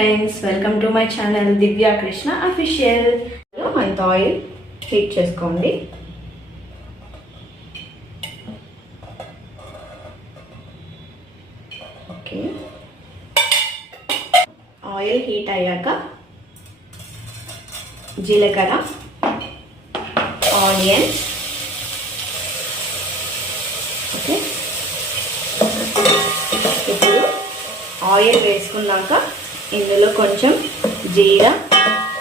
Friends, welcome to my channel Divya Krishna official. అంత oil heat చేసుకోండి. Okay, oil heat అయ్యాక జీలకర్ర, ఆనియన్స్, ఓకే, ఇప్పుడు ఆయిల్ వేసుకున్నాక ఇందులో కొంచెం జీరా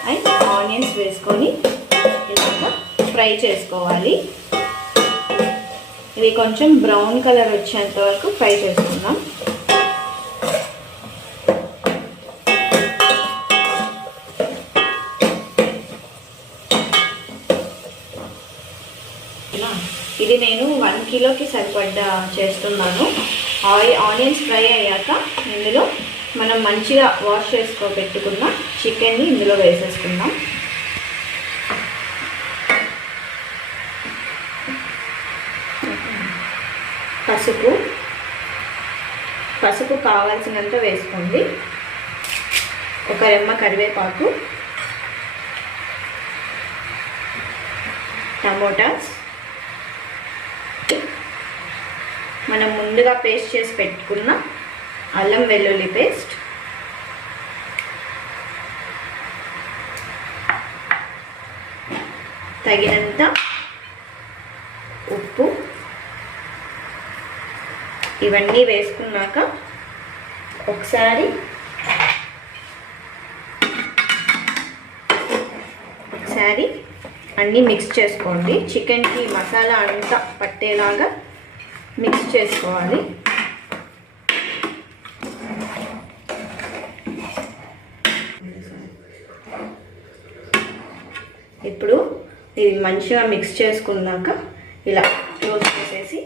అండ్ ఆనియన్స్ వేసుకొని ఇలాగా ఫ్రై చేసుకోవాలి. ఇవి కొంచెం బ్రౌన్ కలర్ వచ్చేంత వరకు ఫ్రై చేసుకుందాం. ఇది నేను 1 కిలోకి సరిపడ్డా చేస్తున్నాను. ఆనియన్స్ ఫ్రై అయ్యాక ఇందులో మనం మంచిగా వాష్ పెట్టుకున్న చికెన్ని ఇందులో వేసేసుకుందాం. పసుపు కావాల్సినంత వేసుకోండి. ఒక రెమ్మ కరివేపాకు, టమోటాస్, మనం ముందుగా పేస్ట్ చేసి పెట్టుకున్న అల్లం వెల్లుల్లి పేస్ట్, తగినంత ఉప్పు, ఇవన్నీ వేసుకున్నాక ఒకసారి అన్నీ మిక్స్ చేసుకోండి. చికెన్కి మసాలా అంతా పట్టేలాగా మిక్స్ చేసుకోవాలి. ఇప్పుడు ఇది మంచిగా మిక్స్ చేసుకున్నాక ఇలా క్లోజ్ చేసేసి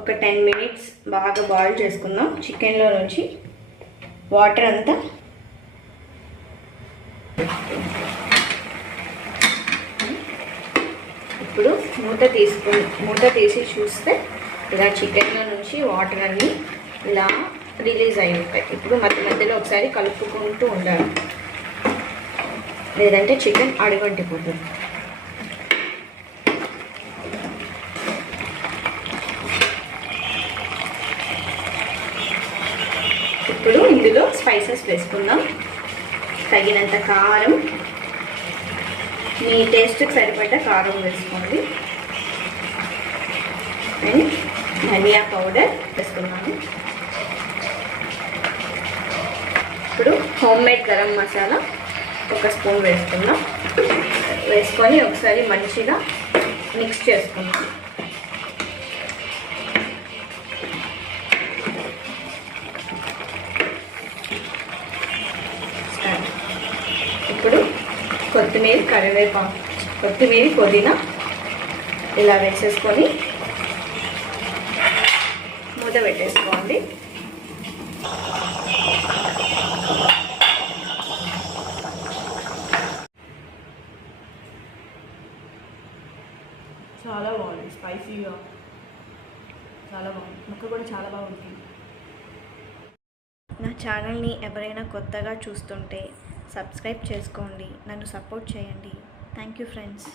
ఒక 10 మినిట్స్ బాగా బాయిల్ చేసుకుందాం. చికెన్లో నుంచి వాటర్ అంతా ఇప్పుడు మూత తీసి చూస్తే ఇలా చికెన్లో నుంచి వాటర్ అన్నీ ఇలా రిలీజ్ అయి ఉంటాయి. ఇప్పుడు మధ్యలో ఒకసారి కలుపుకుంటూ ఉండాలి, లేదంటే చికెన్ అడుగంటిపోతుంది. ఇప్పుడు ఇందులో స్పైసెస్ వేసుకుందాం. తగినంత కారం, మీ టేస్ట్కి సరిపడ్డ కారం వేసుకోండి. అండ్ ధనియా పౌడర్ వేసుకున్నాము. ఇప్పుడు హోమ్మేడ్ గరం మసాలా 1 స్పూన్ వేసుకుందాం. వేసుకొని ఒకసారి మంచిగా మిక్స్ చేసుకుందాం. ఇప్పుడు కొత్తిమీర, పుదీనా ఇలా వేసేసుకొని మూత పెట్టేసుకోండి. చాలా బాగుంది, స్పైసీగా చాలా బాగుంది. ముక్క కూడా చాలా బాగుంది. నా ఛానల్ని ఎవరైనా కొత్తగా చూస్తుంటే సబ్స్క్రైబ్ చేసుకోండి, నన్ను సపోర్ట్ చేయండి. Thank you friends.